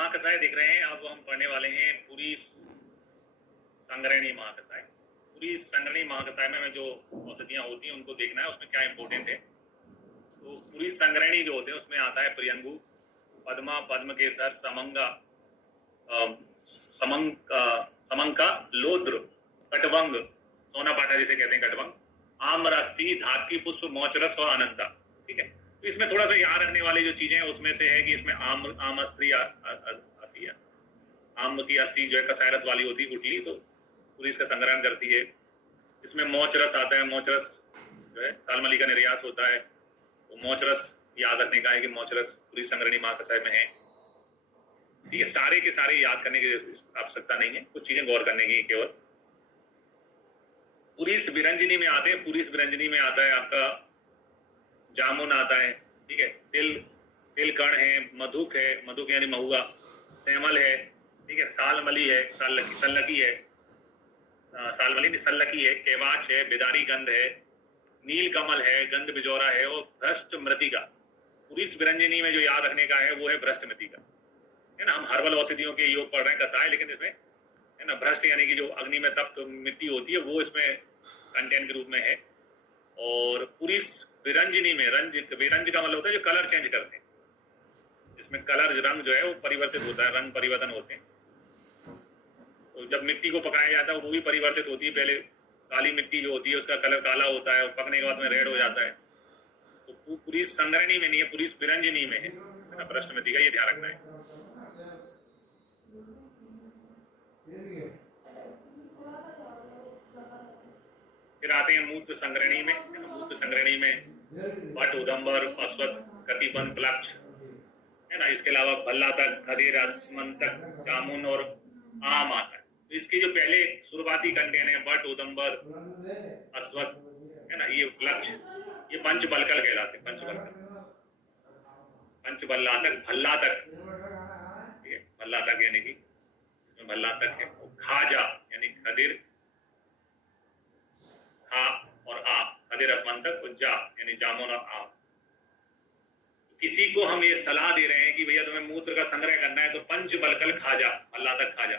महाकषाय दिख रहे हैं। अब हम पढ़ने वाले हैं पूरी संग्रहणी महाकषाय। पूरी संग्रहणी महाकषाय में जो औषधियाँ होती हैं उनको देखना है, उसमें क्या इंपॉर्टेंट है। तो पूरी संग्रहणी जो होते हैं उसमें आता है प्रियंगु, पद्मा, पद्म केसर, समंगा, समंका, लोद्र, कटवंग, सोना पाटा जिसे कहते हैं कटवंग, आम्रस्थि, धातकी पुष्प, मोचरस और अनंता। ठीक है, तो इसमें थोड़ा सा याद रखने वाली जो चीजें हैं उसमें से है कि इसमें आमस्त्री आती है। आम की अस्थि जो है कसायरस वाली होती है, गुठली, तो पूरी इसका संग्रहण करती है। इसमें मोचरस आता है। मोचरस जो है सालमली का निर्यास होता है, तो मोचरस याद रखने का है कि मोचरस पूरी संग्रहणी महाकषाय में है। ठीक है, सारे के सारे याद करने की आवश्यकता नहीं है, कुछ चीजें गौर करने की केवल। पुरीस विरंजनी में आते हैं। पुरीस विरंजनी में आता है आपका जामुन आता है। ठीक है, तिलकण है, मधुक है, मधुक यानी महुआ, सेमल है। ठीक है, सालमली है, सल्लकी है, सालमली नहीं सल्लकी है, केवाच है, बिदारी गंध है, नील कमल है, गंध बिजौरा है और भ्रष्ट मृतिका। पुरीस विरंजनी में जो याद रखने का है वो है भ्रष्ट मृतिका, है ना। हम हर्बल औषधियों के योग पढ़ रहे हैं कषाय, लेकिन इसमें है ना भ्रष्ट यानी कि जो अग्नि में तप्त मिट्टी होती है वो इसमें कंटेंट के रूप में है। और पुरीस विरंजनी में विरंज का मतलब होता है जो कलर चेंज करते हैं, इसमें कलर रंग जो है वो परिवर्तित होता है, रंग परिवर्तन होते हैं। तो जब मिट्टी को पकाया जाता है वो भी परिवर्तित होती है। पहले काली मिट्टी जो होती है उसका कलर काला होता है और पकने के बाद में रेड हो जाता है। तो पूरी संग्रहणी में नहीं है, पूरी विरंजनी में है ना भ्रष्ट मृतिका, ये ध्यान रखना है। फिर आते हैं मूत्र संग्रहणी में। मूत्र संग्रहणी में वट, उदंबर, अश्वत्थ, कटिबंध, प्लक्ष, है ना। इसके अलावा भल्लातक, खदेर, असमंतक, जामुन और आम आता है। तो इसके जो पहले शुरुआती कंटेन है वट, उदंबर, अश्वत्थ, है ना, ये प्लक्ष, ये पंचबलकल कहलाते हैं। पंचबल्लातक, भल्लातक, ठीक है, भल्लातक यानी कि इसमें भल्लातक है। खाजा यानी खदिर, खा और आ, खदिर असमंतक, और जा यानी जामुन और आम। किसी को हम ये सलाह दे रहे हैं कि भैया तुम्हें मूत्र का संग्रह करना है तो पंचबलकल खाजा, भल्लातक खाजा,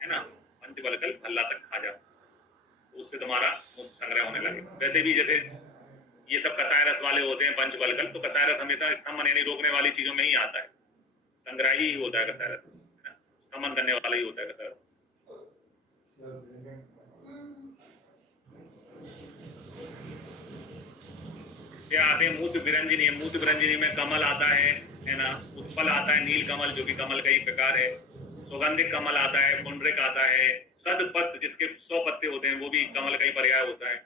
है ना, पंचबलकल भल्लातक खाजा, उससे तुम्हारा मूत्र संग्रह होने लगेगा। वैसे भी जैसे ये सब कसाय रस वाले होते हैं पंचबलकल, तो कसाय रस हमेशा स्तंभन यानी रोकने वाली चीजों में ही आता है, संग्राही ही होता है कसाय रस, स्तंभन करने वाला ही होता है कसाय रस। क्या आते हैं मूत्र विरंजनी। मूत्र विरंजनी में कमल आता है ना, उत्पल आता है, नील कमल जो कि कमल का ही प्रकार है, सुगंधित कमल आता है, पुंडरिक आता है, सदपत्र जिसके 100 पत्ते होते हैं वो भी कमल का ही पर्याय होता है,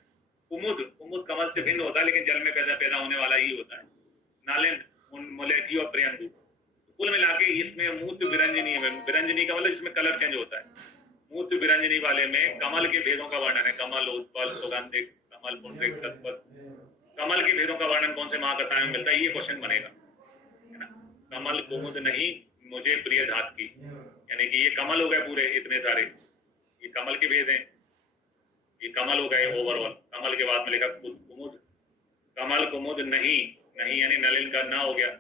कुमुद, कुमुद कमल से भिन्न होता है लेकिन जल में पैदा होने वाला ही होता है, नालिन, मुलेठी और प्रियंगु। कुल मिला के इसमें मूत्र विरंजनी में, विरंजनी का मतलब इसमें कलर चेंज होता है। मूत्र विरंजनी वाले में कमल के भेदों का वर्णन है, कमल, उत्पल, सुगंधित, कमल, पुंडरिक, सदपत्र। कमल के भेदों का वर्णन कौन से महाकषाय में मिलता है, ये क्वेश्चन बनेगा, है ना। कमल कुमुद नहीं मुझे प्रिय धात की, यानी कि ये कमल हो गए पूरे इतने सारे, ये कमल के भेद हैं, ये कमल हो गए ओवरऑल। कमल के बाद में लिखा कुमुद, कमल कुमुद नहीं, नहीं यानी नलिन का ना हो गया,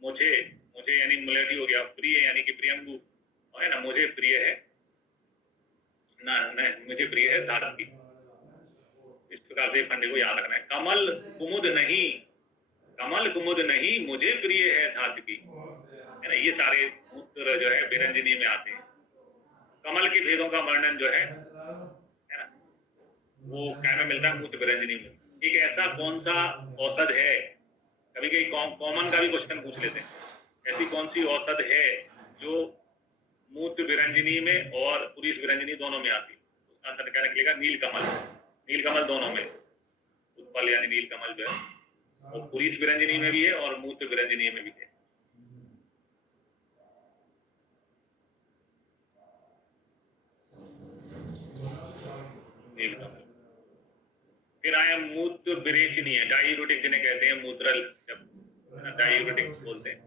मुझे, मुझे यानी मुलेठी हो गया, प्रिय यानी कि प्रियंगु, है ना, मुझे प्रिय है ना, मुझे प्रिय है धात की। इस प्रकार से फंडे को याद रखना है। कमल कुमुद नहीं, कमल कुमुद नहीं मुझे प्रिय है धात की, है ना। ये सारे मूत्र जो है विरंजनी में आते हैं। कमल के भेदों का वर्णन जो है ना, वो क्या में मिलता है, मूत्र विरंजनी में। एक ऐसा कौन सा औषध है, कभी कभी कॉमन का भी क्वेश्चन पूछ लेते हैं, ऐसी कौन सी औषध है जो मूत्र विरंजनी में और पुरीस विरंजनी दोनों में आती है। उसका आंसर क्या निकलेगा, नीलकमल। नीलकमल दोनों में, उत्पल यानी नीलकमल जो है वो पुरीस विरंजनी में भी है और मूत्र विरंजनी में भी है। नीलकमल। फिर आया मूत्र विरेचनी है, डायूरेटिक जिन्हें कहते हैं, मूत्रल जब डायूरेटिक बोलते हैं,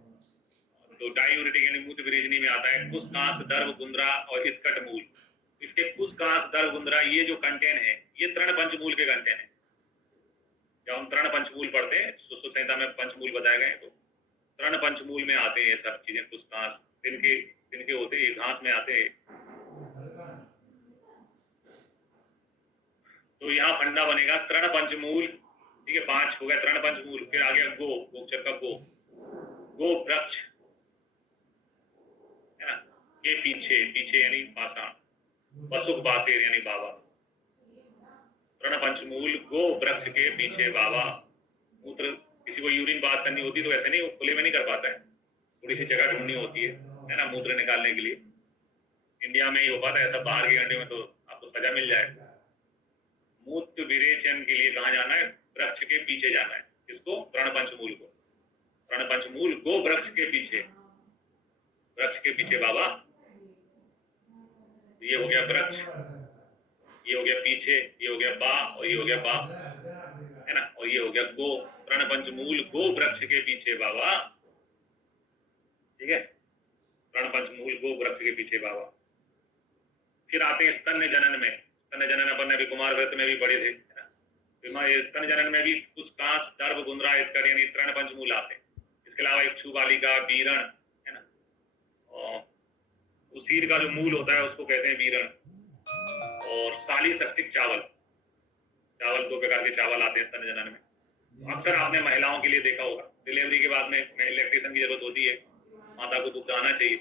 तो डायूरेटिक यानी मूत्र विरेचनी में आता है कुश, कांस, दर्भ, गुंद्रा और इत्कट मूल। इसके कुश, कांस, दर्भ, गुंद्रा ये जो कंटेन है ये तृण पंचमूल के कंटेन है। जब हम तृण पंचमूल पढ़ते हैं, सुश्रुत संहिता में पंचमूल बताए गए, तो तृण पंचमूल में आते हैं ये सब चीजें, कुश, कांस, तिनके होते हैं, घास में आते हैं। तो यहाँ फंडा बनेगा तृण पंचमूल, ठीक है, 5 हो गया तृण पंचमूल। फिर आ गया गो, गोक्षर का गो, गो वृक्ष है ना, के पीछे, पीछे यानी पाषाण, पशुक बासेर यानी बाबा। तृण पंचमूल गो वृक्ष के पीछे बाबा। मूत्र किसी को यूरिन पास करनी होती तो ऐसे नहीं, वो खुले में नहीं कर पाता है, थोड़ी सी जगह ढूंढनी होती है ना, मूत्र निकालने के लिए। इंडिया में ही हो पाता है ऐसा, बाहर के कंट्री में तो आपको सजा मिल जाए। मूत्र विरेचन के लिए कहाँ जाना है? वृक्ष के पीछे जाना है। किसको? तृण पंचमूल को। तृण पंचमूल गो वृक्ष के पीछे, वृक्ष के पीछे बाबा। ये हो गया वृक्ष, ये हो गया पीछे, ये हो गया बा, और ये हो गया बा, है ना, और ये हो गया गो। तृण पंचमूल गो वृक्ष के पीछे बाबा, ठीक है, तृण पंचमूल गो वृक्ष के पीछे बाबा। फिर आते हैं स्तन्य जनन में। स्तन्य जनन अपन ने भी कुमार व्रत में भी पढ़े थे, है ना। स्तन्य जनन में भी कुछ कांस, दर्भ, गुंद्रा इत्यादि यानी तृण पंचमूल आते हैं। इसके अलावा इक्षु बालिका, बीरण, है ना, और उसीर का जो मूल होता है उसको कहते हैं बीरण। और साली षष्टिक चावल, चावल 2 प्रकार के चावल आते हैं स्तन्य जनन में। अक्सर आपने महिलाओं के लिए देखा होगा, डिलीवरी के बाद में इलेक्ट्रिशियन की जरूरत होती है, माता को दूध आना चाहिए,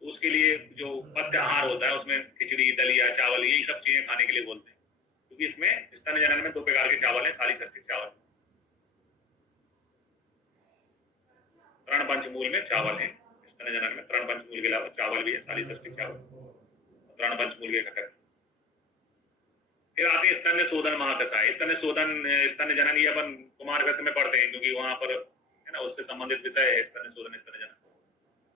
तो उसके लिए जो पथ्य आहार होता है उसमें खिचड़ी, दलिया, चावल, यही सब चीजें खाने के लिए बोलते हैं, क्योंकि इसमें स्तन्य जनन में 2 प्रकार के चावल है, साली षष्टिक चावल। तृण पंचमूल में चावल है, स्तन्य जनन में तृण पंचमूल के अलावा चावल भी है, साली षष्टिक चावल, तृण पंचमूल के घटक। फिर आते हैं स्तन्य शोधन महाकसाय। स्तन्य शोधन, स्तन्य जनन ये अपन कुमार व्रत में पढ़ते हैं, क्योंकि वहां पर, है ना, उससे संबंधित विषय है स्तन्य शोधन, स्तन्य जनन।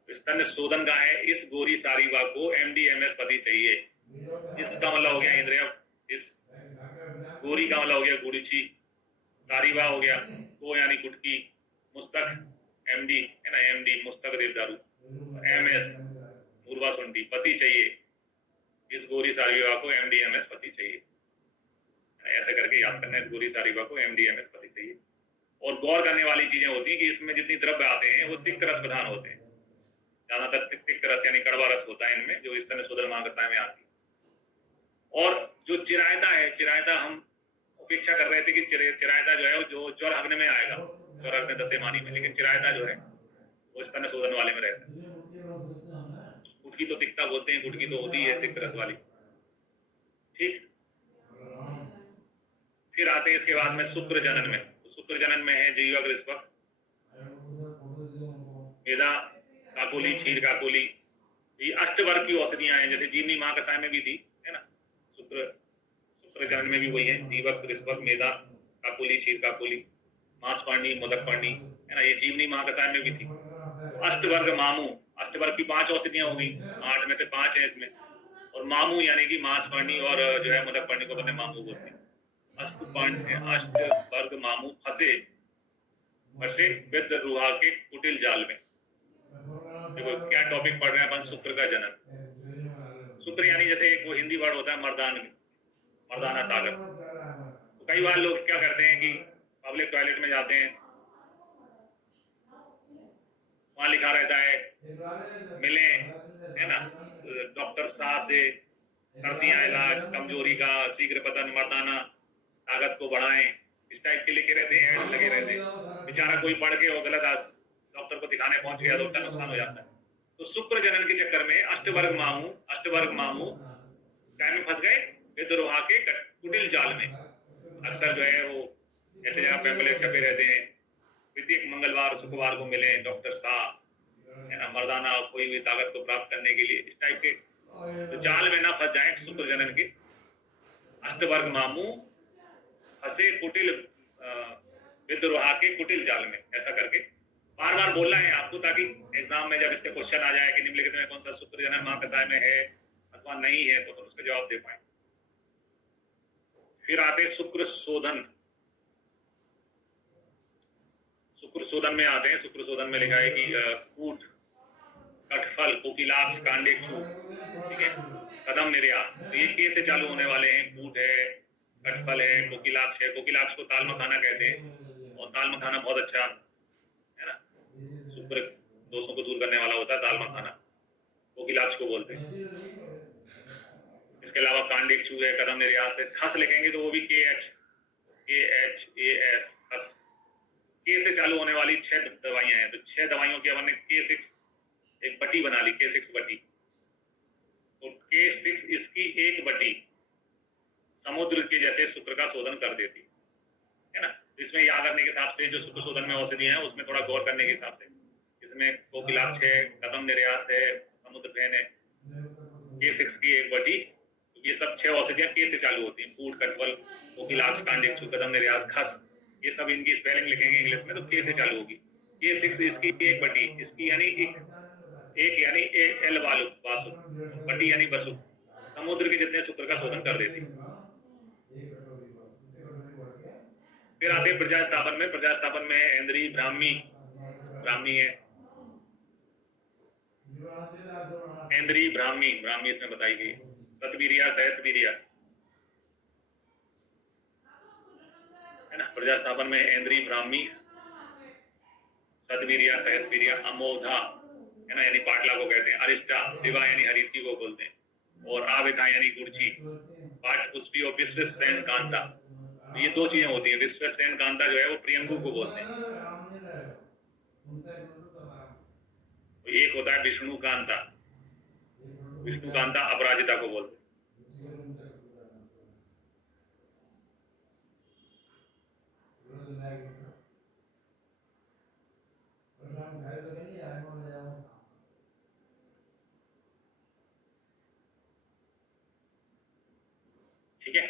स्तन्य शोधन का है, इस गोरी सारीवा को MD MS पति चाहिए। इसका मतलब हो गया इंद्रिय, इस गोरी का मतलब हो गया गुड़ची, सारीवा हो गया को यानी गुटकी, मुस्तक MD है ना, MD मुस्तक देवदारू, MS मूर्वा सुंडी, पति चाहिए। इस गोरी सारीवा को MD MS पति चाहिए, ऐसा करके याद करना है, इस गोरी सारीवा को MD MS पति चाहिए। और गौर करने वाली चीजें होती है कि इसमें जितनी द्रव्य आते हैं वो तिक्त रस प्रधान होते हैं, ज्यादातर तिक्त रस यानी कड़वा रस होता है इनमें, जो स्तन्य शोधन महाकसाय में आती है। और जो चिरायता है, चिरायता हम अपेक्षा कर रहे थे कि चिरायता जो है जो ज्वर अग्नि में आएगा, ज्वर अग्नि दशमानी में, लेकिन चिरायता जो है वो स्तन्य शोधन वाले में रहता है। गुटकी तो तिक्ता बोलते हैं, गुटकी तो होती है तिक्त रस वाली, ठीक। फिर आते हैं इसके बाद में शुक्र जनन में। तो शुक्र जनन में है जीवक, रिस्पक, मेधा, काकोली, क्षीर काकोली, ये अष्टवर्ग की औषधियां हैं, जैसे जीवनी महाकसाय में भी थी, है ना। शुक्र जनन में भी वही है, जीवक, रिस्पक, मेधा, काकोली, क्षीर काकोली, मांसपर्णी, मोदकपर्णी, है ना, ये जीवनी महाकसाय में भी थी। तो अष्टवर्ग मामू, अष्टवर्ग की 5 औषधियां होगी, 8 में से 5 है इसमें। और मामू यानी कि मांसपर्णी और जो है मोदकपर्णी को अपने मामू बोलते हैं। अष्टवर्ग मामू फंसे, फंसे विद रुहा के कुटिल जाल में। देखो क्या टॉपिक पढ़ रहे हैं अपन, शुक्र का जनन। शुक्र यानी जैसे एक वो हिंदी वर्ड होता है मर्दान, मर्दाना ताकत। तो कई बार लोग क्या करते हैं कि पब्लिक टॉयलेट में जाते हैं, वहां लिखा रहता है मिले, है ना, डॉक्टर शाह से सर्दियां इलाज, कमजोरी का शीघ्र पतन, मर्दाना ताकत को बढ़ाएं, इस टाइप के लिखे रहते हैं, लगे रहते हैं। बेचारा कोई पढ़ के वो गलत डॉक्टर को दिखाने पहुंच गया तो उसका नुकसान हो जाता है। तो शुक्र जनन के चक्कर में अष्टवर्ग मामू टाइम में फंस गए विद्रोहा के कुटिल जाल में। अक्सर जो है वो ऐसे जगह पैम्पलेट छपे रहते हैं, प्रत्येक मंगलवार शुक्रवार को मिले डॉक्टर शाह, है ना, मर्दाना कोई भी ताकत को प्राप्त करने के लिए, इस टाइप के। तो जाल में ना फंस जाए शुक्र जनन के। अष्टवर्ग मामू फंसे कुटिल, विद्रोहा के कुटिल जाल में, ऐसा करके बार बार बोलना है आपको, ताकि एग्जाम में जब इसके क्वेश्चन आ जाए कि निम्नलिखित में कौन सा शुक्र जनन महाकसाय में है अथवा नहीं है, तो उसका जवाब दे पाए। फिर आते शुक्र शोधन। शुक्र शोधन में आते हैं, शुक्र शोधन में लिखा है कि कूट, कटफल, कोकिलाक्ष, कांडेक्षु, ठीक है, कदम निर्यास। तो ये के से चालू होने वाले हैं, कूट है, कटफल है, कोकिलाक्ष है। कोकिलाक्ष को ताल मखाना कहते हैं, और ताल मखाना बहुत अच्छा, है ना, शुक्र दोषों को दूर करने वाला होता है ताल मखाना। कोकिलाक्ष को बोलते हैं। इसके अलावा कांडिक्षु है, कदम निर्यास है। खस लिखेंगे तो वो भी KHAS खस। के से चालू होने वाली 6 दवाइयां हैं, तो 6 दवाइयों की हमने K6 एक बटी बना ली, K6 बटी। तो K6 इसकी एक बटी समुद्र के जैसे शुक्र का शोधन कर देती है ना। इसमें याद रखने के हिसाब से जो शुक्र शोधन में औषधि है उसमें थोड़ा गौर करने के हिसाब से, इसमें कोकिलाक्ष है, कदम निर्यास है, समुद्रफेन है, K6 की एक बटी। ये सब 6 औषधियां के से चालू होती हैं। फूट, कटवल, कोकिलाक्ष, कांडिक्षु, कदम निर्यास, खस, ये सब इनकी स्पेलिंग लिखेंगे इंग्लिश में तो के से चालू होगी। K6 इसकी एक बटी, इसकी यानी एक यानी एल वालु वासु, बटी यानी बसु, समुद्र के जितने शुक्र का शोधन कर देती। फिर आते हैं प्रजा स्थापन में। प्रजा स्थापन में इंद्री, ब्राह्मी, ब्राह्मी है, इंद्री, ब्राह्मी, ब्राह्मी इसमें बताई गई। सतवीरिया, सहस्वीरिया है ना। प्रजा स्थापन में इंद्री, ब्राह्मी, सतवीरिया, सहस्वीरिया, अमोधा है ना, यानी पाटला को कहते हैं। अरिष्टा, शिवा यानी हरिति को बोलते हैं। और आविथा यानी गुड़ची, पाठ पुष्पी और विश्वसेन कांता। तो ये 2 चीजें होती हैं। विश्वसेन कांता जो है वो प्रियंगु को बोलते हैं। तो एक होता है विष्णु कांता, विष्णु कांता अपराजिता को बोलते हैं। ठीक है,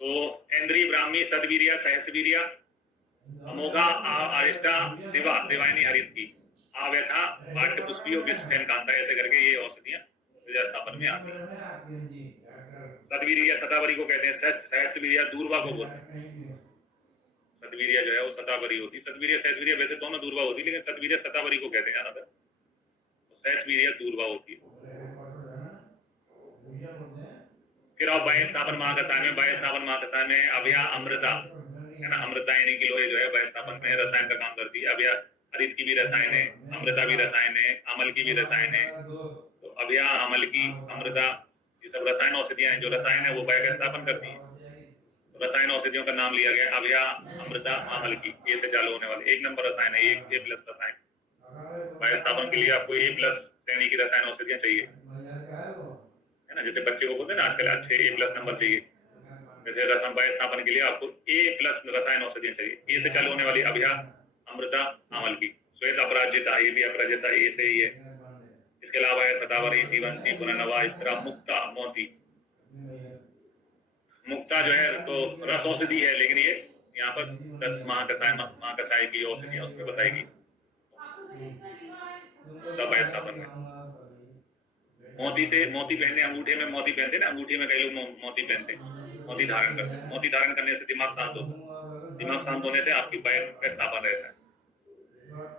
तो इंद्री, ब्राह्मी, सतवीरिया, सहस्वीरिया, अमोघा, अरिष्टा, शिवा, शिवा यानी हरित की, आव्यथा, पाठ्य पुष्पी और विश्वसेन कांता, ऐसे करके ये औषधियां प्रजा स्थापन में आती है। सतवीरिया शतावरी को कहते हैं। सहस्वीरिया दूर्वा को बोलते हैं। सतवीरिया जो है वो शतावरी होती है। सतवीरिया सहस्वीरिया वैसे दोनों दूर्वा होती है, लेकिन सतवीरिया शतावरी को कहते हैं ज्यादातर। तो सहस्वीरिया दूर्वा होती है। फिर आप वायु स्थापन महाकसाय में। वायु स्थापन महाकसाय में अभया, अमृता है ना। अमृता यानी कि लोहे जो है वायु स्थापन में रसायन का काम करती है। अभया हरित की भी रसायन है, अमृता भी रसायन है, अमल की भी रसायन है। तो अभया, अमल की, अमृता, ये सब रसायन औषधियां हैं। जो रसायन है वो वायु का स्थापन करती है। तो रसायन औषधियों का नाम लिया गया अभया, अमृता, अमल की। ए से चालू होने वाले 1 नंबर रसायन है, A+ रसायन। वायु स्थापन के लिए आपको A+ श्रेणी की रसायन औषधियां चाहिए है ना। जैसे बच्चे को बोलते हैं ना आजकल अच्छे A+ नंबर चाहिए, जैसे रसम वायु स्थापन के लिए आपको A+ रसायन औषधियां चाहिए। ए से चालू होने वाली अभया, अमृता, अमल की। श्वेत अपराजिता, ये भी अपराजिता ए से ही है। इसके अलावा है शतावरी, जीवंती, पुनर्नवा, स्त्रा, मुक्ता, मोती। मुक्ता जो है तो रस औषधि है, लेकिन ये यहाँ पर 10 महाकसाय की औषधियां उसमें बताएगी वायु स्थापन में। मोती पहनने, अंगूठे में मोती पहनते ना, अंगूठे में कई लोग मोती पहनते हैं, मोती धारण करते हैं। मोती धारण करने से दिमाग शांत होता है। दिमाग शांत होने से आपकी वायु का स्थापन रहता है,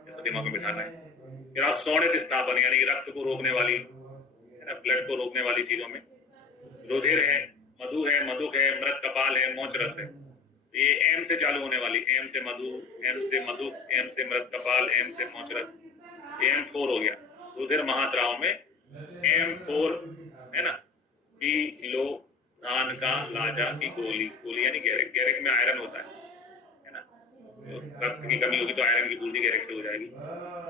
ऐसा दिमाग में बिठाना है। फिर आप शोणित स्थापन यानी रक्त को रोकने वाली है ना, ब्लड को रोकने वाली चीजों में रुधिर है, मधु है, मधुक है, मृत कपाल है, मोच रस है। ये एम से चालू होने वाली, एम से मधु, एम से मधुक, एम से मृत कपाल, एम से मोच रस, M4 हो गया। रुधिर महास्राव में M4 है ना। पी लो धान का लाजा की गोली, गोली यानी गैरिक, गैरिक में आयरन होता है ना। तो रक्त की कमी होगी तो आयरन की पूर्ति गैरिक से हो जाएगी।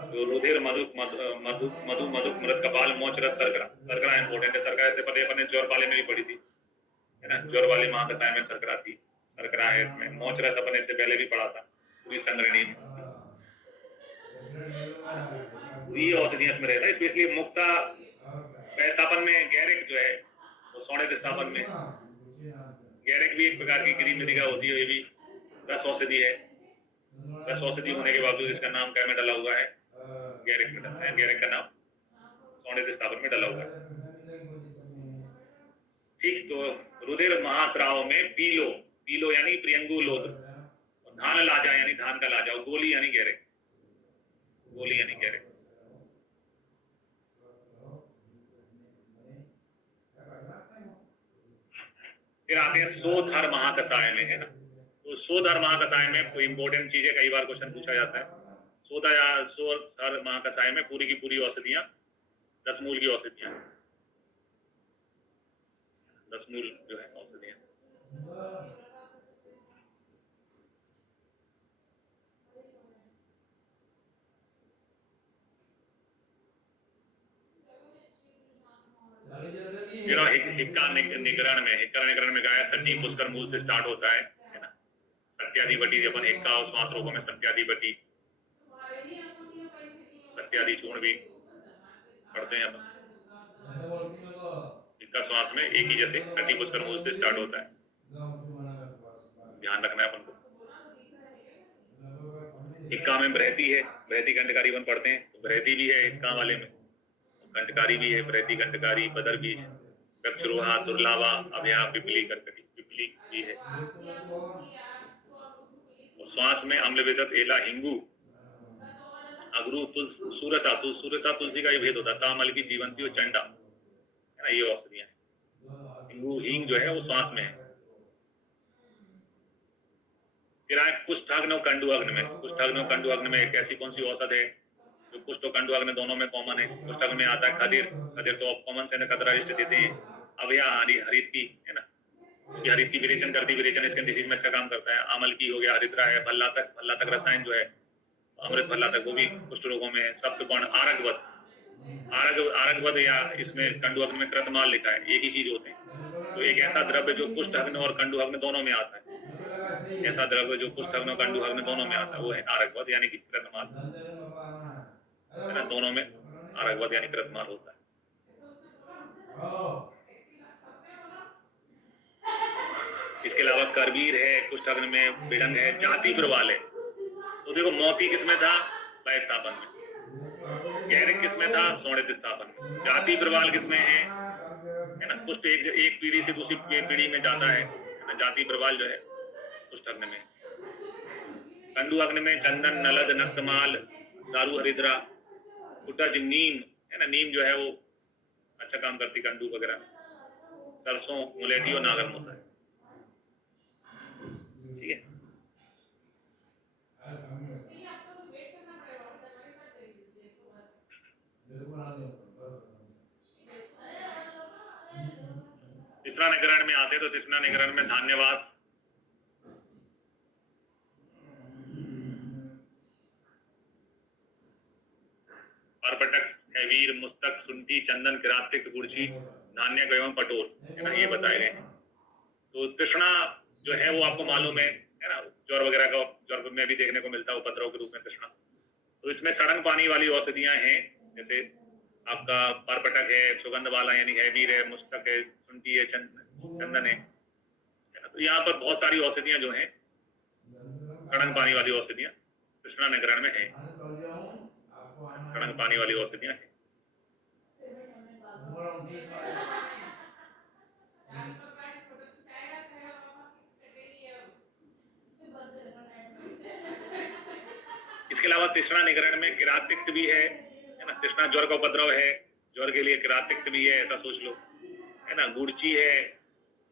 तो रुधिर, मधुक, मधुक, मृत कपाल, मोच रस, सरकरा। सरकरा इंपॉर्टेंट है। सरकरा से पहले अपने ज्वर वाले में भी पड़ी थी है ना, ज्वर वाले महाकसाय में सरकरा थी, सरकरा है इसमें। मोच रस अपने से पहले भी पड़ा था पूरी संग्रहणी में। पूरी औषधियां इसमें रहता है। स्पेशली मुक्ता स्थापन में गैरिक जो है वो शोणित स्थापन में, गैरिक भी एक प्रकार की गिरी मृतिका होती है। ये भी रस औषधि है। रस औषधि होने के बावजूद इसका नाम क्या में डला हुआ है, गैरिक में डला है। गैरिक का नाम शोणित स्थापन में डला हुआ है। ठीक, तो रुधिर महास्राव में पीलो, पीलो यानी प्रियंगु लोद, धान लाजा यानी धान का लाजा, गोली यानी गैरिक, गोली यानी गैरिक। फिर आते हैं सोधर महाकसाय में है ना। तो सोधर महाकसाय में कोई इंपॉर्टेंट चीजें कई बार क्वेश्चन पूछा जाता है। सोधर महाकसाय में पूरी की पूरी औषधियां 10 मूल की औषधियां, 10 मूल जो है औषधियां। फिर हिक्का निकरण में गाया सटी पुष्कर मूल से स्टार्ट होता है ना। सत्याधिपति अपन हिक्का और श्वास रोगों में सत्याधिपति, सत्यादि चूर्ण भी पढ़ते हैं अपन। हिक्का श्वास में एक ही जैसे सटी पुष्कर मूल से स्टार्ट होता है, ध्यान रखना है अपन को। हिक्का में बृहति है, बृहति कंडकारी अपन पढ़ते हैं, तो बृहति भी है हिक्का वाले में, कंडकारी भी है, बृहति कंडकारी, बदर बीज, वक्षरोहा, दुर्लावा, अभया, पिपली, करकटी, पिपली भी है। और श्वास में अम्लवेदस, एला, हिंगू, अगरू, सूरसा, सूरसा तुलसी का ही भेद होता है, तामल की, जीवंती और चंडा, है ना, ये औषधियां हैं। हिंगू, हींग जो है वो श्वास में है। फिर आए कुष्ठाग्नि और कंडुअग्नि में। कुष्ठाग्नि और कंडुअग्नि में एक ऐसी कौन सी औषध है जो कुष्ठ और कंडुअग्नि दोनों में कॉमन है? कुष्ठाग्नि में आता है खदिर, खदिर तो कॉमन से खतरारिष्ट देते हैं। अब यहाँ हरित की है ना, क्योंकि हरित की विरेचन करती, विरेचन स्किन डिसीज में अच्छा काम करता है। अमल की हो गया, हरिद्रा है, भल्लातक रसायन जो है अमृत भल्लातक, वो भी कुष्ठ रोगों में। सप्तकोण, आरगवत, आरगवत या इसमें कंडुअग्नि में कृतमाल लिखा है, एक ही चीज होते हैं। तो एक ऐसा द्रव्य जो कुष्ठ अग्नि और कंडुअग्नि दोनों में आता है, ऐसा द्रव्य जो कुष्ठ अग्नि और कंडुअग्नि दोनों में आता है, वो है आरगवत यानी कि कृतमाल, है ना, दोनों में आरगवत यानी कृतमाल होता है। इसके अलावा करवीर है, कुष्ठ अग्नि में बिड़ंग है, जाति प्रवाल है। तो देखो मोती किसमें था? वय स्थापन में। गैरिक किसमें था? शोणित स्थापन में। जाति प्रवाल किसमें है ना, कुष्ठ एक पीढ़ी से दूसरी पीढ़ी में जाता है ना, जाति प्रवाल जो है कुष्ठ अग्नि में। कंडू अग्नि में चंदन, नलद, नक्तमाल, दारू, हरिद्रा, कुटज, नीम, है ना, नीम जो है वो अच्छा काम करती कंडू वगैरह में। सरसों, मुलेठी और नागम होता है, ठीक है। तीसरा निगरण में आते तो तीसरा निगरण में धान्यवास, परपटक, हैवीर, मुस्तक, सुंठी, चंदन, किरातिक, गुड़ची, धान्य एवं पटोल, है ना, ये बताए गए। तो तृष्णा जो है वो आपको मालूम है ना, ज्वर वगैरह का, ज्वर में भी देखने को मिलता है उपद्रव के रूप में तृष्णा। तो इसमें सड़न पानी वाली औषधियां हैं, जैसे आपका परपटक है, सुगंध वाला यानी हैवीर है, मुस्तक है, सुंठी है, चंदन है ना। तो यहाँ पर बहुत सारी औषधियां जो है सड़न पानी वाली औषधियां तृष्णा निग्रहण में है, सड़न पानी वाली औषधियां है। इसके अलावा तृष्णा निग्रहण में किरातिक्त भी है ना, तृष्णा ज्वर का उपद्रव है, ज्वर के लिए किरातिक्त भी है, ऐसा सोच लो, है ना। गुड़ची है,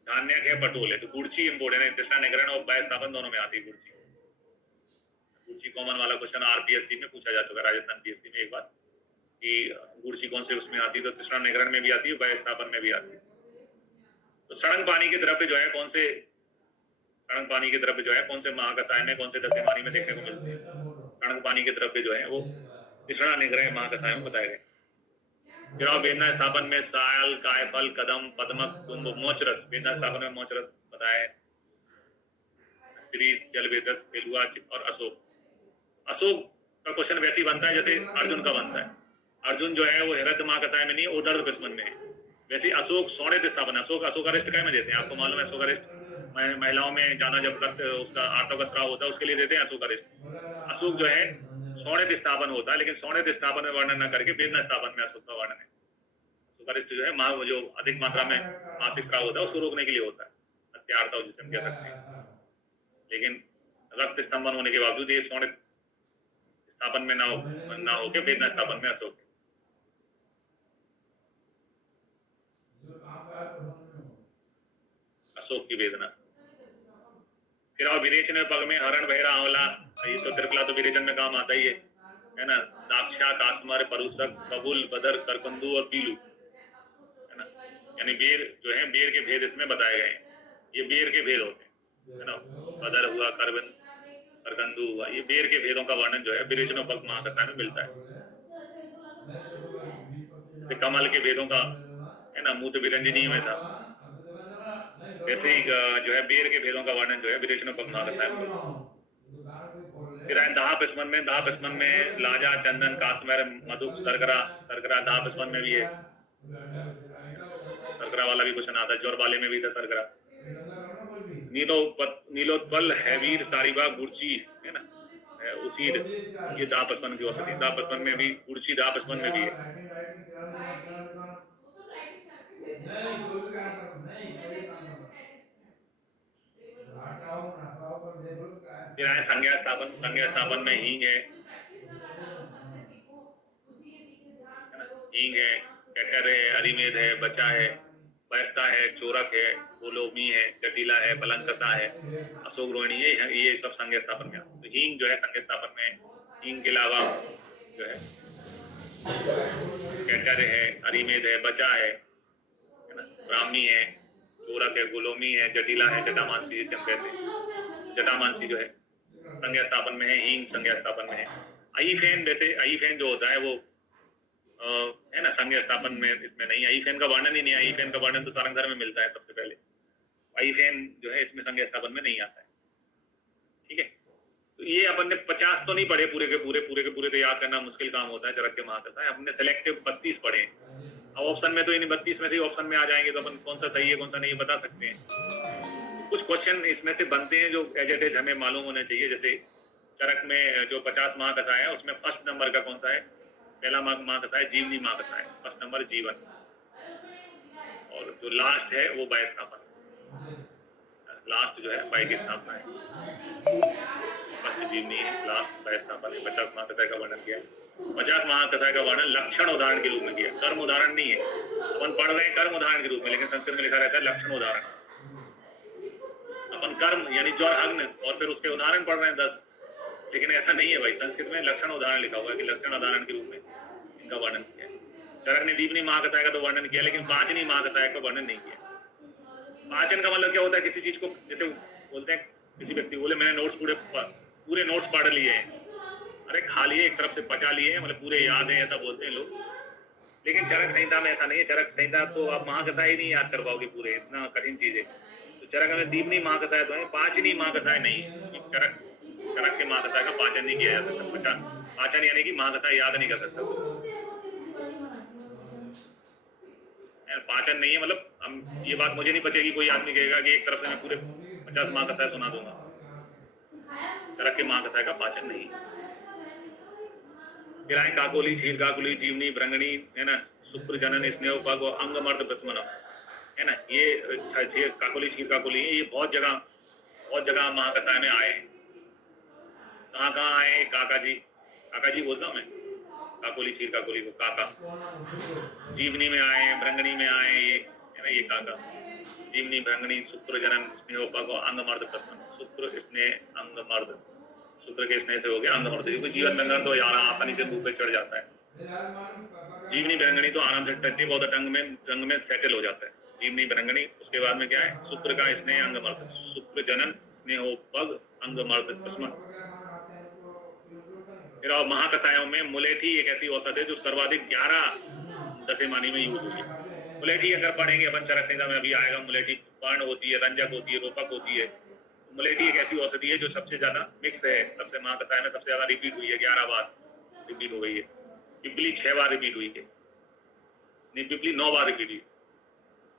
धान्यक है, पटोल है। तो गुड़ची इंपोर्टेंट है, तृष्णा निग्रहण और वय स्थापन दोनों में आती है गुड़ची। गुड़ची कॉमन वाला क्वेश्चन आरपीएससी में पूछा जा चुका है, राजस्थान पीएससी में एक बार, कि गुड़ची कौन से उसमें आती है, तो तृष्णा निग्रहण में भी आती है, वय स्थापन में भी आती है। तो सड़न पानी के द्रव्य जो है कौन से, सड़न पानी के द्रव्य जो है कौन से महाकषाय में, कौन से दशमानी में देखने को मिलते हैं? सड़न पानी के द्रव्य जो है वो तृष्णा निग्रह महाकषाय में बताए गए। चुनाव वेदना स्थापन में सायल, कायफल, कदम, पद्मक, कुंभ, मोचरस, वेदना स्थापन में मोचरस बताया है। सीरीज, जल वेदस, बेलुआ और अशोक। अशोक का क्वेश्चन वैसे ही बनता है जैसे अर्जुन का बनता है। अर्जुन जो है वो हृदय महाकषाय में नहीं, उदर दुश्मन में है। वैसे अशोक शोणित स्थापन, अशोक अरिष्ट काय में देते हैं, आपको मालूम है अशोक अरिष्ट महिलाओं में ज्यादा जब रक्त उसका आर्तव का स्राव होता है उसके लिए देते हैं अशोक अरिष्ट। अशोक जो है शोणित स्थापन होता है, लेकिन शोणित स्थापन में वर्णन न करके वेदना स्थापन में अशोक का वर्णन है। अशोक अरिष्ट जो है जो अधिक मात्रा में मासिक स्राव होता है उसको रोकने के लिए होता है, अत्यार्तव जिसे हम कह सकते हैं। लेकिन रक्त स्तंभन होने के बावजूद ये शोणित स्थापन में ना होके वेदना स्थापन में अशोक। अशोक की वेदना। फिर और विरेचन में पग में हरण, बहरा, आंवला, ये तो त्रिफला तो विरेचन में काम आता ही है। है ना, दाक्षा, कास्मर, परुसक, कबुल, बदर, करकंदू और पीलू, है ना। यानी बेर जो है, बेर के भेद इसमें बताए गए हैं। ये बेर के भेद होते हैं, है ना। बदर हुआ, करबन, करकंदू हुआ, ये बेर के भेदों का वर्णन जो है विरेचनोपक महाकसाय में मिलता है। जैसे कमल के भेदों का, है ना, मूत्र विरंजनी में था, वैसे ही जो है बेर के भेदों का वर्णन जो है विरेचनोपक महाकसाय में मिलता है। फिर आए दाह पिस्मन में, दाह पिस्मन में लाजा, चंदन, कास्मेर, मधुक, सरगरा, सरगरा दाह पिस्मन में भी है, सरगरा वाला भी क्वेश्चन आता है, जोर वाले में भी था सरगरा। नीलोत्पल, हैवीर, सारीबाग, गुड़ची, है ना, उसीद, ये दाह पिस्मन की औषधि। दाह पिस्मन में भी गुड़ची, दाह पिस्मन में भी है। फिर आए संज्ञा स्थापन, संज्ञा स्थापन में हींग है ना, हींग है, कैकर है, अरिमेद है, बचा है, बैस्ता है, चोरक है, गोलोमी है, जटिला है, पलंकसा है, अशोक रोहिणी, ये सब संज्ञा स्थापन में। तो हींग जो है संज्ञा स्थापन में, हींग के अलावा जो है कैकर है, अरिमेद है, बचा है ना, ब्राह्मी है, चोरक है, गोलोमी है, जटिला है, जटामानसी जिसे हम कहते हैं। जटामानसी जो है संज्ञा स्थापन में है, हींग संज्ञा स्थापन में है। आईफेन, जैसे आईफेन जो होता है वो है ना, संज्ञा स्थापन में इसमें नहीं। आईफेन का वर्णन ही नहीं है, आईफेन का वर्णन तो सारंगधर में मिलता है सबसे पहले। आईफेन जो है इसमें संज्ञा स्थापन में नहीं आता है। ठीक है, तो ये अपन ने 50 तो नहीं पढ़े पूरे के पूरे तो याद करना मुश्किल काम होता है चरक के महाकसाय। हमने सिलेक्टिव 32 पढ़े। अब ऑप्शन में तो इन 32 में से ऑप्शन में आ जाएंगे तो अपन कौन सा सही है कौन सा नहीं बता सकते हैं। कुछ क्वेश्चन इसमें से बनते हैं जो एज इट इज हमें मालूम होने चाहिए। जैसे चरक में जो 50 महाकसाय है उसमें फर्स्ट नंबर का कौन सा है? पहला महाकसाय जीवनी महाकसाय, फर्स्ट नंबर जीवन, और जो लास्ट है वो वाय स्थापन। लास्ट जो है वाय की स्थापना है, फर्स्ट जीवनी है, लास्ट वाय स्थापन है। 50 महाकसाय का वर्णन किया है। 50 महाकसाय का वर्णन लक्षण उदाहरण के रूप में किया, कर्म उदाहरण नहीं है। अपन पढ़ रहे हैं कर्म उदाहरण के रूप में, लेकिन संस्कृत में लिखा रहता है लक्षण उदाहरण। अपन कर्म यानी ज्वर, अग्न और फिर उसके उदाहरण पढ़ रहे हैं 10, लेकिन ऐसा नहीं है भाई। संस्कृत में लक्षण उदाहरण लिखा हुआ है कि लक्षण उदाहरण के रूप में इनका वर्णन किया है। चरक ने दीपनी महाकसाय का तो वर्णन किया, लेकिन पांचनी महाकसाय का वर्णन नहीं किया। पाचन का मतलब क्या होता है? किसी चीज को, जैसे बोलते हैं किसी व्यक्ति बोले मैंने नोट्स पूरे नोट्स पढ़ लिए हैं, अरे खा लिए, एक तरफ से पचा लिए, मतलब पूरे याद है, ऐसा बोलते हैं लोग। लेकिन चरक संहिता में ऐसा नहीं है। चरक संहिता तो आप महाकसाय ही नहीं याद कर पाओगे पूरे, इतना कठिन चीज है। तो चरक में दीपनी महाकसाय तो है, पांचनी महाकसाय नहीं है। चरक चरक के महाकसाय का पाचन नहीं किया जा सकता। पाचन यानी कि महाकसाय याद नहीं कर सकता कोई। पाचन नहीं है, मतलब हम ये बात मुझे नहीं बचेगी कोई आदमी कहेगा कि एक तरफ से मैं पूरे 50 महाकसाय सुना दूंगा। चरक के महाकसाय का पाचन नहीं। फिर आए काकोली, क्षीर काकोली, जीवनी, भ्रंगणी, है ना, शुक्र जनन, स्नेह उपग, अंग मर्द प्रस्मन, है ना। ये काकोली, क्षीर काकोली, ये बहुत जगह महाकसाय में आए हैं। कहाँ आए? काका जी बोलता हूँ मैं, काकोली क्षीर काकोली को काका। जीवनी में आए, भ्रंगणी में आए, ये है ना, ये काका। जीवनी, भ्रंगणी, शुक्र जनन, स्नेह उपग, अंग मर्द प्रस्मन। शुक्र स्नेह, अंग मर्द, शुक्र के स्नेह से हो गया अंग मर्द, क्योंकि जीवन बंधन तो आसानी से मुंह पे चढ़ जाता है। जीवनी भ्रंगणी तो आराम से टट्टी बहुत टंग में सेटल हो जाता है। जीवनी भ्रंगणी, उसके बाद में क्या है? शुक्र का स्नेह, अंग मर्द, शुक्र जनन, स्नेहोपग, अंग मर्द प्रस्मन। फिर और महाकसायों में मुलेठी एक ऐसी औषध है जो सर्वाधिक 11 दशमानी में यूज हुई है। मुलेठी अगर पढ़ेंगे अपन चरक संहिता में, अभी आएगा। मुलेठी पर्ण होती है, रंजक होती है, रोपक होती है। मुलेठी एक ऐसी औषधि है जो सबसे ज्यादा मिक्स है, सबसे महाकसाय में सबसे ज्यादा रिपीट हुई है, 11 बार रिपीट हो गई है। पिपली 6 बार रिपीट हुई है, नहीं पिपली 9 बार रिपीट हुई।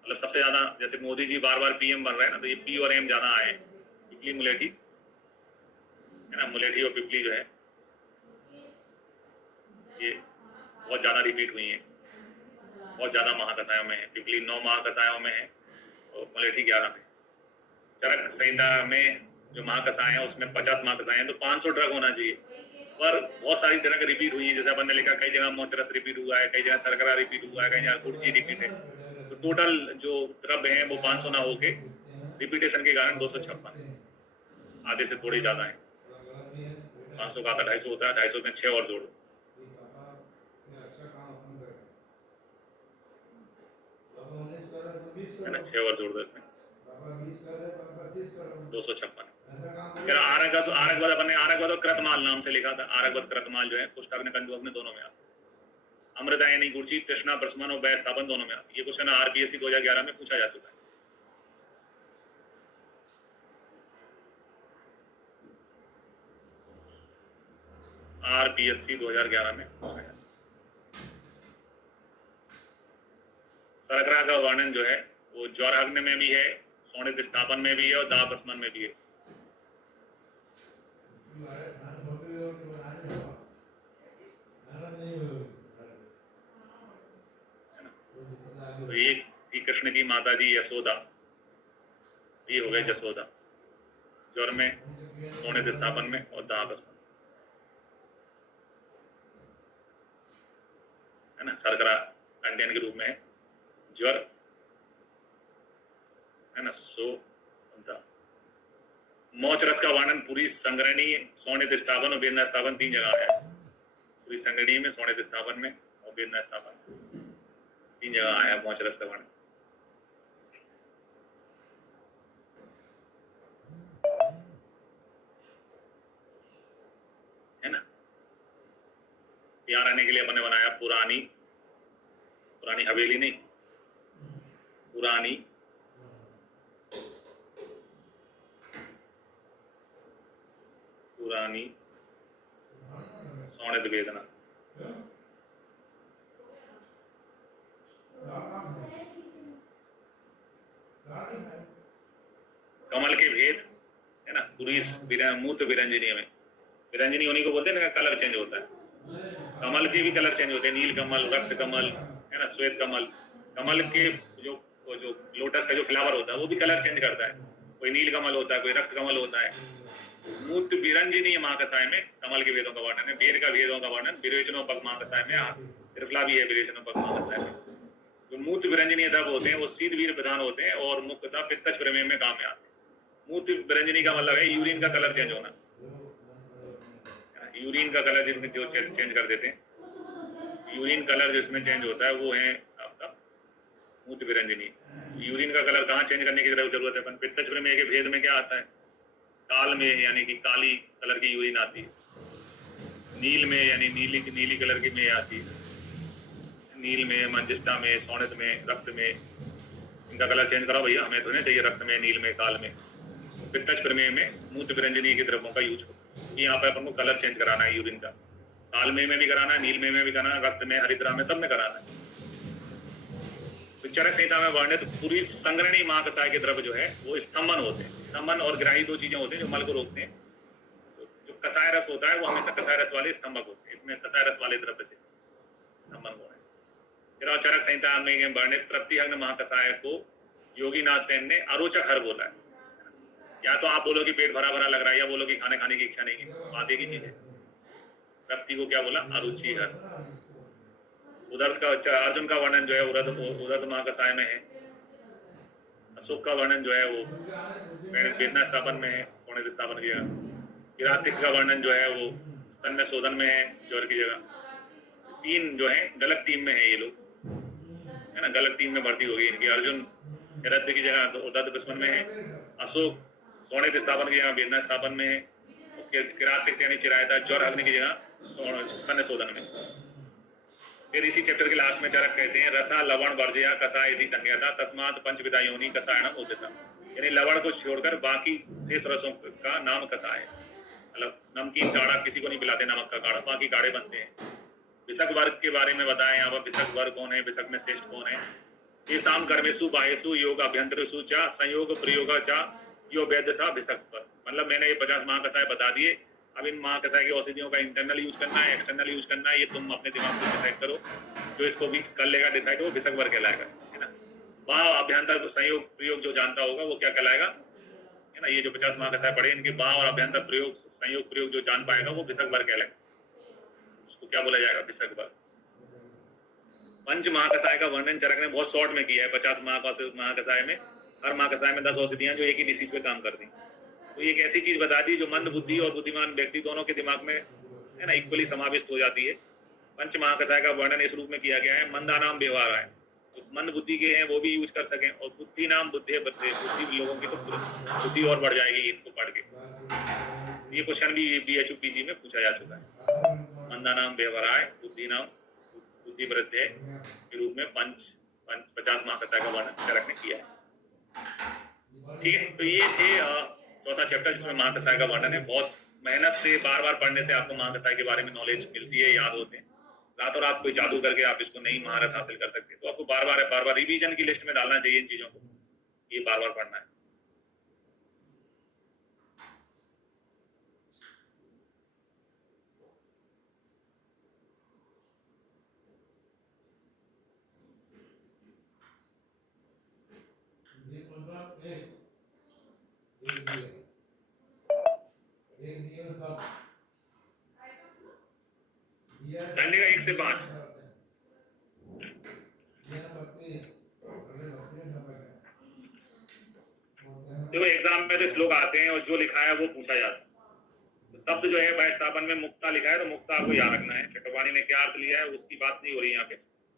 मतलब सबसे ज्यादा, जैसे मोदी जी बार बार पीएम बन रहे हैं ना, तो ये पी और एम ज्यादा आए। पिपली मुलेठी, है ना, मुलेठी और पिपली जो है ये बहुत ज्यादा रिपीट हुई है, बहुत ज्यादा महाकसायों में है। पिपली 9 महाकसायों में है और मुलेठी 11 में। चरक संहिता में जो महाकसाय है उसमें 50 महाकसाय हैं, तो 500 ड्रग होना चाहिए। पर बहुत सारी ड्रग रिपीट हुई है, जैसे अपन ने लिखा कई जगह मोचरस रिपीट हुआ है, कई जगह सरकरा रिपीट हुआ है, कई जगह गुड़ची रिपीट है। तो टोटल जो द्रव्य है वो 500 ना होके रिपीटेशन के कारण 256 है, आधे से थोड़ी ज्यादा है। 500 का आता 250 होता है, 250 में 6 और जोड़ो है ना, 6 और जोड़ दो इसमें 256। फिर आरक वध कृतमाल नाम से लिखा था। आरक वध कृतमाल जो है पुस्तक ने कंदुक में दोनों में आता। अमृतायनी गुरची कृष्णा प्रसमन और बैस स्थापन दोनों में आता। ये क्वेश्चन आरपीएससी 2011 में पूछा जा चुका है। आरपीएससी 2011 में पूछा गया। सरकरा का वर्णन जो है वो ज्वरहग्न में भी है, शोणित स्थापन में भी है और दापस्मन में भी है। तो एक थी कृष्ण की माता जी यशोदा, ये हो गए जसोदा, ज्वर में, शोणित स्थापन में और दापस्मन, है ना। सरकरा कंटेन के रूप में है, ज्वर, है ना। सो मोच रस का वर्णन पूरी संग्रहणी, शोणित स्थापन और वेदना स्थापन 3 जगह है। पूरी संग्रहणी में, शोणित स्थापन में और वेदना स्थापन 3 जगह आया मोच रस का वर्णन, है ना। यहाँ रहने के लिए अपन ने बनाया पुरानी हवेली नहीं, पुरानी शोणित वेदना। कमल के भेद, है ना। पूरी मूर्त विरंजनी में, विरंजनी उन्हीं को बोलते हैं ना, कलर चेंज होता है। कमल के भी कलर चेंज होते हैं, नील कमल, रक्त कमल, है ना, श्वेत कमल। कमल के जो लोटस का जो फ्लावर होता है वो भी कलर चेंज करता है, कोई नील कमल होता है, कोई रक्त कमल होता है। मूर्त विरंजनी महाकसाय में कमल के वेदों का वर्णन है। वेद का वेदों का वर्णन विरेचनो पग महाकसाय में, त्रिफला भी है विरेचनो पग महाकसाय में। जो मूर्त विरंजनी तब होते हैं वो शीत वीर प्रधान होते हैं और मुख्यतः पित्तज प्रमेय में काम में आते हैं। मूर्त विरंजनी का मतलब है यूरिन का कलर चेंज होना, यूरिन का कलर जिसमें जो चेंज कर देते हैं, यूरिन कलर जिसमें चेंज होता है वो है आपका मूर्त विरंजनी। यूरिन का कलर कहाँ चेंज करने की जरूरत है? पित्तज प्रमेय के भेद में क्या आता है? काल में, यानी कि काली कलर की यूरिन आती है। नील में, यानी नीली कलर की में आती है। नील में, मंजिष्ठा में, शोणित में, रक्त में, इनका कलर चेंज कराओ भैया, हमें तो नहीं चाहिए रक्त में, नील में, काल में। पित्तज प्रमेय में मूत्र विरंजनी के द्रव्यों का यूज होता है। यहाँ पर अपन को कलर चेंज कराना है यूरिन का, काल में भी कराना है, नील में भी कराना है, रक्त में, हरिद्रा में, सब में कराना है। तो चरक संहिता में वर्णित पूरी संग्रहणी महाकसाय के द्रव्य जो है वो स्तंभन होते हैं। स्तंभन और ग्राही 2 चीजें होती हैं जो मल को रोकते हैं। जो कसाय रस होता है वो हमेशा कसाय रस वाले स्तंभक होते हैं, इसमें कसाय रस वाले द्रव्य थे, स्तंभन हो है। चरक संहिता में वर्णित तृप्तिहग्न महाकसाय को योगीनाथ सेन ने अरोचक हर बोला है। या तो आप बोलो कि पेट भरा भरा लग रहा है, या बोलो कि खाने की इच्छा नहीं है, बात एक ही चीज है। तृप्ति को क्या बोला? अरुचि हर। उदर्त का, अर्जुन का वर्णन जो है उदर्त महाकसाय में है। अशोक का वर्णन जो है वो वेदना स्थापन में है, शोणित स्थापन की जगह। किरातिक का वर्णन जो है वो स्तन में शोधन में है, ज्वर की जगह। 3 जो है गलत टीम में है ये लोग, है ना, गलत टीम में भर्ती हो गई इनकी। अर्जुन किरातिक की जगह तो उदर्त दुश्मन में है, अशोक शोणित स्थापन की जगह वेदना स्थापन में है, किरातिक यानी चिरायता ज्वर अग्नि की जगह स्तन शोधन में। फिर इसी चैप्टर के लास्ट में चरक कहते हैं रसा लवण वर्जया कसाय यदि संज्ञाता तस्मात् पंचविधा योनि कसायणम उदितम, यानी लवण को छोड़कर बाकी शेष रसों का नाम कसाय है। मतलब नमकीन काढ़ा किसी को नहीं पिलाते, नमक का काढ़ा, बाकी काढ़े बनते हैं। विसक वर्ग के बारे में बताया यहाँ पर, विसक वर्ग कौन है, विसक में श्रेष्ठ कौन है। ये शाम कर्मेशु बाहेशु योग अभ्यंतरेशु चा संयोग प्रयोग चा यो वैद्य सा विसक पर। मतलब मैंने ये 50 महाकसाय बता दिए। अब इन महाकसाय की औषधियों का इंटरनल यूज करना है, एक्सटर्नल यूज करना है, ये तुम अपने दिमाग से डिसाइड करो। जो इसको भी कर लेगा डिसाइड, वो विसक वर्ग कहलाएगा, है ना। बाह अभ्यंतर संयोग प्रयोग जो जानता होगा वो क्या कहलाएगा, है ना। ये जो 50 महाकसाय पढ़े, इनके बाह और अभ्यंतर प्रयोग, संयोग प्रयोग जो जान पाएगा वो विसक वर्ग कहलाएगा। उसको क्या बोला जाएगा? विसक वर्ग। पंच महाकसाय का वर्णन चरक ने बहुत शॉर्ट में किया है। 50 महाकसाय में हर महाकसाय में 10 औषधियां जो एक ही डिसीज पे काम करती। तो एक ऐसी चीज बता दी जो मंद बुद्धि और बुद्धिमान व्यक्ति दोनों के दिमाग में, है ना, इक्वली समाविष्ट हो जाती है। पंच महाकसाय का वर्णन इस रूप में किया गया है। मंदानाम व्यवहार है, मंद बुद्धि के हैं वो भी यूज कर सकें, और बुद्धि नाम बुद्धि बद्धे, बुद्धि लोगों की तो बुद्धि और बढ़ जाएगी इनको पढ़ के। ये क्वेश्चन भी BHU PG में पूछा जा चुका है। मंदा नाम व्यवहाराय बुद्धि नाम बुद्धि वृद्धि के रूप में 50 महाकथाएं का वर्णन चरक ने किया है। ठीक है, तो ये थे चौथा चैप्टर जिसमें महाकथाएं का वर्णन है। बहुत मेहनत से बार बार पढ़ने से आपको महाकथाएं के बारे में नॉलेज मिलती है, याद होते हैं। रातों रात कोई जादू करके आप इसको नई महारत हासिल कर सकते हैं। तो आपको बार बार रिवीजन की लिस्ट में डालना चाहिए इन चीजों को, ये बार बार पढ़ना है। संडे का 1 से 5 देखो एग्जाम में तो श्लोक आते हैं और जो लिखा है वो पूछा जाता है। तो शब्द जो है वैस्थापन में मुक्ता लिखा है, तो मुक्ता आपको याद रखना है। चट्टोपाणी ने क्या अर्थ लिया है उसकी बात नहीं हो रही यहाँ पे।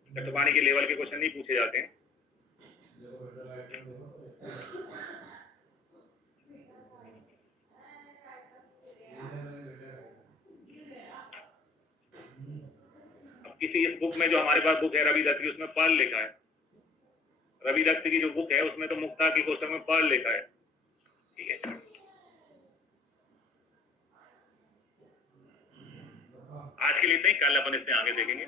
चट्टोपाणी के लेवल के क्वेश्चन नहीं पूछे जाते हैं। अब किसी इस बुक में जो हमारे पास बुक है रवि दत्त की, उसमें पर्ल लिखा है। रवि दत्त की जो बुक है उसमें तो मुक्ता की क्वेश्चन में पर्ल लिखा है। ठीक है, आज के लिए इतना ही, कल अपन इससे आगे देखेंगे।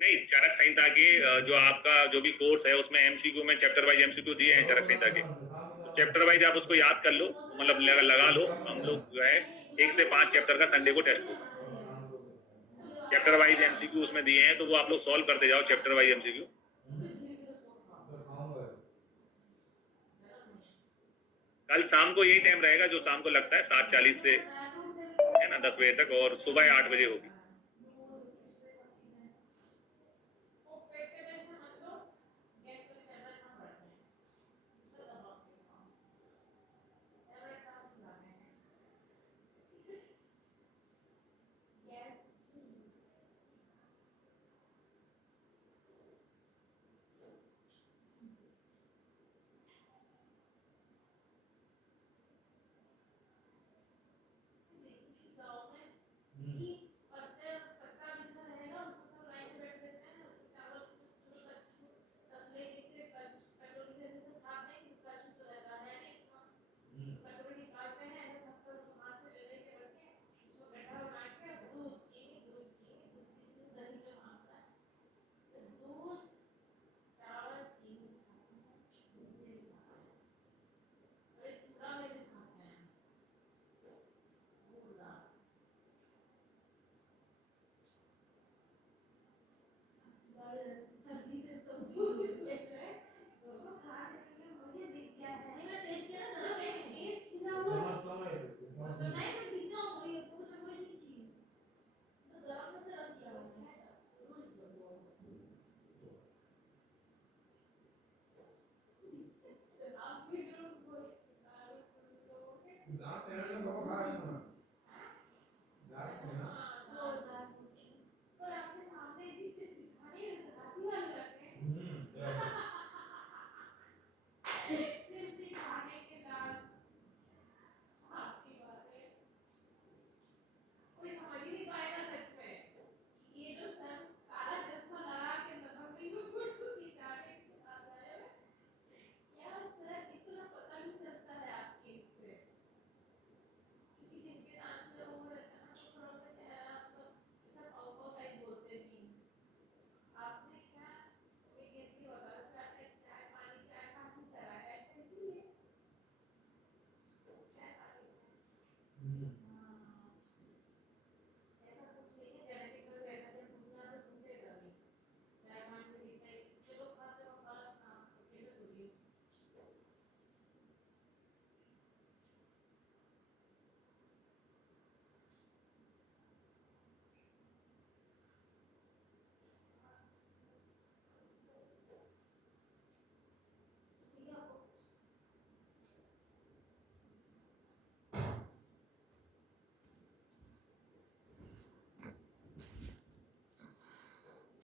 नहीं, चरक संहिता के जो आपका जो भी कोर्स है उसमें MCQ में चैप्टर वाइज MCQ दिए हैं चरक संहिता के, तो चैप्टर वाइज आप उसको याद कर लो, मतलब लगा लो। हम लोग जो है 1 से 5 चैप्टर का संडे को टेस्ट होगा। चैप्टर वाइज MCQ उसमें दिए हैं, तो वो आप लोग सॉल्व करते जाओ चैप्टर वाइज MCQ। कल शाम को यही टाइम रहेगा जो शाम को लगता है 7:40 से है ना 10 बजे तक, और सुबह 8 बजे होगी।